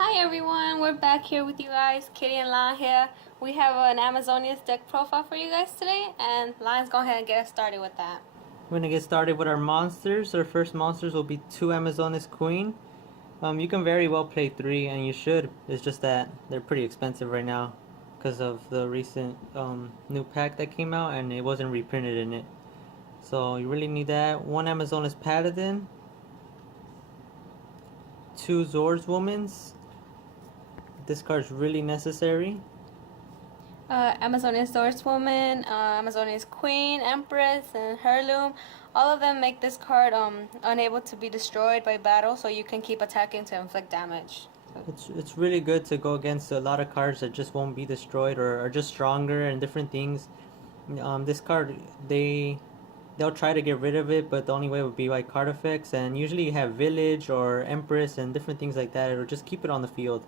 Hi everyone, we're back here with you guys, Kitty and Lon here. We have an Amazonia's deck profile for you guys today, and Lon's go ahead and get us started with that. We're gonna get started with our monsters. Our first monsters will be 2 Amazonas Queen. You can very well play 3, and you should. It's just that they're pretty expensive right now because of the recent new pack that came out, and it wasn't reprinted in it. So you really need that. 1 Amazonas Paladin, 2 Zords Womans. This card's really necessary. Amazonia's Swordswoman, Amazonia's Queen, Empress, and Heirloom. All of them make this card unable to be destroyed by battle, so you can keep attacking to inflict damage. It's really good to go against a lot of cards that just won't be destroyed or are just stronger and different things. This card, they'll try to get rid of it, but the only way would be by card effects, and usually you have Village or Empress and different things like that. It'll just keep it on the field.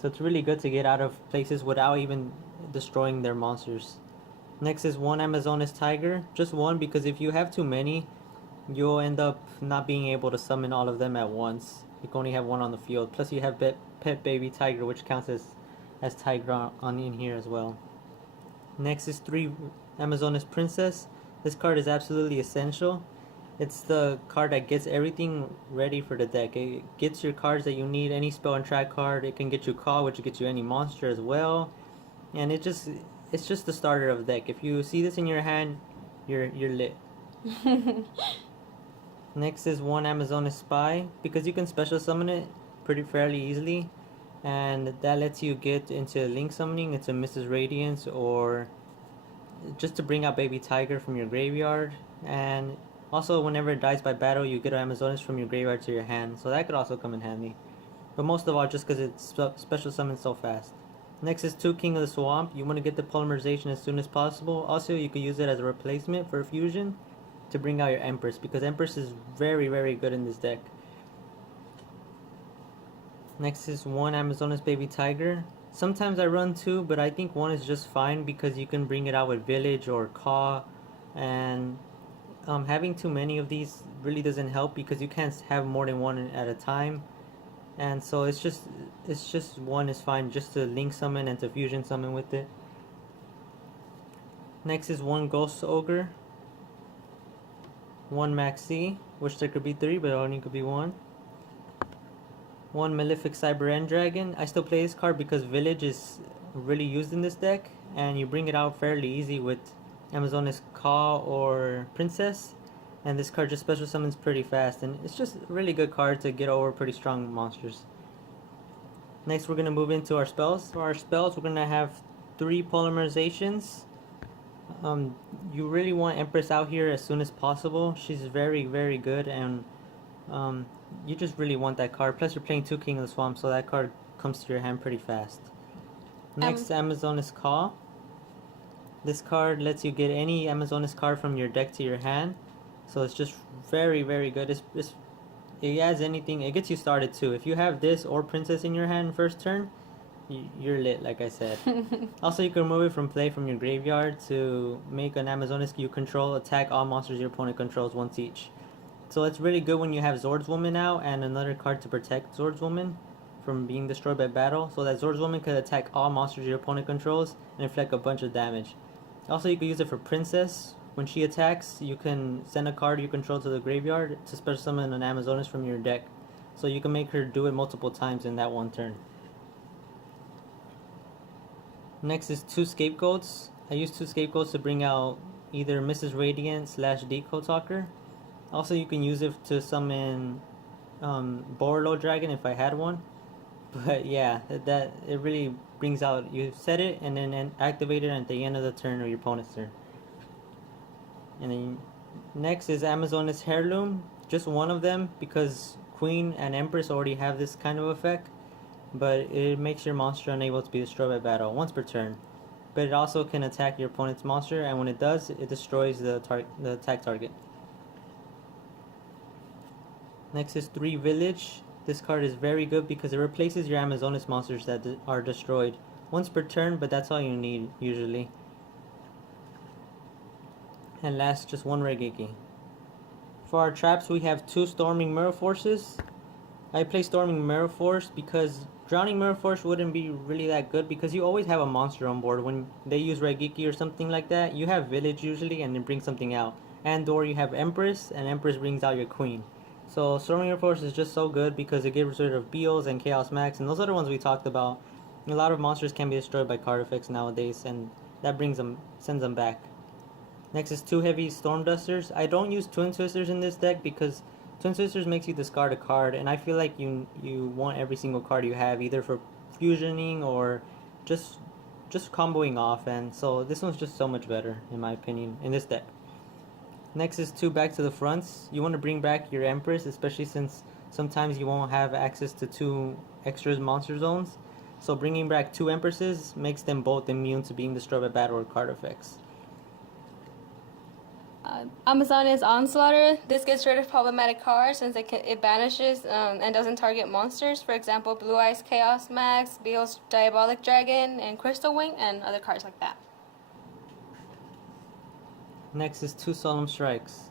So it's really good to get out of places without even destroying their monsters. Next is 1 Amazonas Tiger. Just one, because if you have too many, you'll end up not being able to summon all of them at once. You can only have one on the field. Plus you have Pet Baby Tiger, which counts as Tiger on in here as well. Next is 3 Amazonas Princess. This card is absolutely essential. It's the card that gets everything ready for the deck. It gets your cards that you need, any spell and track card. It can get you Call, which gets you any monster as well. And it's just the starter of the deck. If you see this in your hand, you're lit. Next is 1 Amazonas Spy, because you can special summon it pretty fairly easily, and that lets you get into link summoning into Mrs. Radiance, or just to bring out Baby Tiger from your graveyard. And also, whenever it dies by battle, you get an Amazonas from your graveyard to your hand, so that could also come in handy. But most of all, just because it's special summons so fast. Next is 2 King of the Swamp. You want to get the polymerization as soon as possible. Also, you could use it as a replacement for a fusion to bring out your Empress, because Empress is very, very good in this deck. Next is 1 Amazonas Baby Tiger. Sometimes I run 2, but I think 1 is just fine because you can bring it out with Village or Caw, and having too many of these really doesn't help because you can't have more than one at a time. And so it's just 1 is fine just to link summon and to fusion summon with it. Next is 1 Ghost Ogre, 1 Maxi, which there could be 3, but it only could be 1. 1 Malefic Cyber End Dragon. I still play this card because Village is really used in this deck, and you bring it out fairly easy with Amazonas Caw or Princess, and this card just special summons pretty fast, and it's just a really good card to get over pretty strong monsters. Next, we're going to move into our spells. For our spells, we're going to have 3 polymerizations. You really want Empress out here as soon as possible. She's very, very good, and you just really want that card. Plus, you're playing 2 King of the Swamp, so that card comes to your hand pretty fast. Next, Amazonas Caw. This card lets you get any Amazonas card from your deck to your hand, so it's just very, very good. It adds anything. It gets you started too. If you have this or Princess in your hand first turn, you're lit, like I said. Also, you can remove it from play from your graveyard to make an Amazonas you control attack all monsters your opponent controls once each. So it's really good when you have Zordswoman out and another card to protect Zordswoman from being destroyed by battle, so that Zordswoman could attack all monsters your opponent controls and inflict a bunch of damage. Also, you can use it for Princess. When she attacks, you can send a card you control to the graveyard to special summon an Amazonas from your deck. So you can make her do it multiple times in that one turn. Next is 2 Scapegoats. I use 2 Scapegoats to bring out either Mrs. Radiant / Decode Talker. Also, you can use it to summon Borlo Dragon if I had one. But yeah, that it really brings out, you set it and then activate it at the end of the turn or your opponent's turn. And then next is Amazonas Heirloom. Just one of them, because Queen and Empress already have this kind of effect, but it makes your monster unable to be destroyed by battle once per turn. But it also can attack your opponent's monster, and when it does, it destroys the attack target. Next is 3 Village. This card is very good because it replaces your Amazonas monsters that are destroyed once per turn, but that's all you need usually. And last, just 1 Regeki. For our traps, we have 2 Storming Mirror Forces. I play Storming Mirror Force because Drowning Mirror Force wouldn't be really that good because you always have a monster on board. When they use Raigeki or something like that, you have Village usually and then bring something out. And or you have Empress and Empress brings out your Queen. So Storming Mirror Force is just so good because it gets rid of Beals and Chaos Max and those other ones we talked about. A lot of monsters can be destroyed by card effects nowadays and that sends them back. Next is two heavy Storm Dusters. I don't use Twin Twisters in this deck because Twin Twisters makes you discard a card, and I feel like you want every single card you have either for fusioning or just just comboing off, and so this one's just so much better in my opinion in this deck. Next is two back to the fronts. You want to bring back your Empress, especially since sometimes you won't have access to two extra monster zones. So bringing back two Empresses makes them both immune to being destroyed by battle or card effects. Amazonia's Onslaughter. This gets rid of problematic cards since it banishes and doesn't target monsters. For example, Blue Eyes Chaos Max, Beal's Diabolic Dragon, and Crystal Wing, and other cards like that. Next is two Solemn Strikes.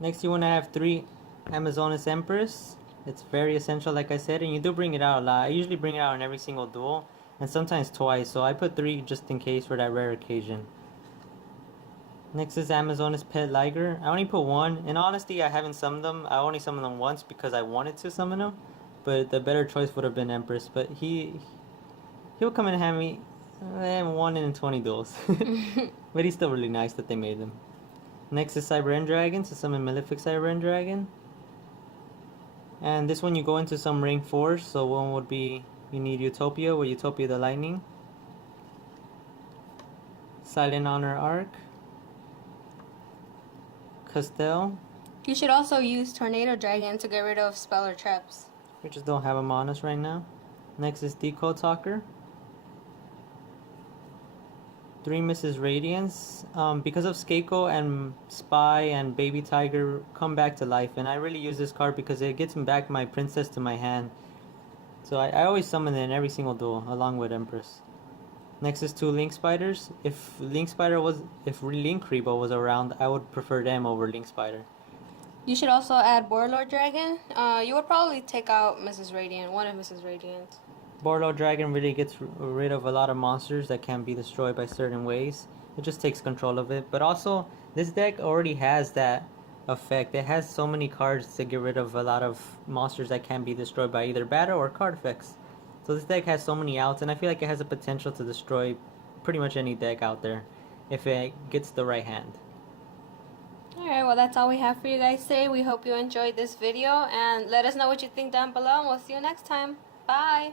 Next you want to have three Amazonas Empress. It's very essential like I said, and you do bring it out a lot. I usually bring it out in every single duel, and sometimes twice, so I put three just in case for that rare occasion. Next is Amazonas Pet Liger. I only put one. In honesty, I haven't summoned them. I only summoned them once because I wanted to summon them. But the better choice would have been Empress. But he'll come in handy 1 in 20 duels. But he's still really nice that they made them. Next is Cyber End Dragon to summon Malefic Cyber End Dragon. And this one you go into some rank 4s. So one would be you need Utopia with Utopia the Lightning. Silent Honor Arc. Castell. You should also use Tornado Dragon to get rid of spell or traps. We just don't have him on us right now. Next is Decode Talker. 3 Mrs. Radiance. Because of Skeiko and Spy and Baby Tiger come back to life, and I really use this card because it gets back my princess to my hand. So I always summon it in every single duel along with Empress. Next is 2 Link Spiders. If Link Rebo was around, I would prefer them over Link Spider. You should also add Warlord Dragon. You would probably take out Mrs. Radiant, one of Mrs. Radiant. Warlord Dragon really gets rid of a lot of monsters that can be destroyed by certain ways. It just takes control of it. But also, this deck already has that effect. It has so many cards to get rid of a lot of monsters that can be destroyed by either battle or card effects. So this deck has so many outs, and I feel like it has the potential to destroy pretty much any deck out there if it gets the right hand. Alright, well that's all we have for you guys today. We hope you enjoyed this video, and let us know what you think down below, and we'll see you next time. Bye!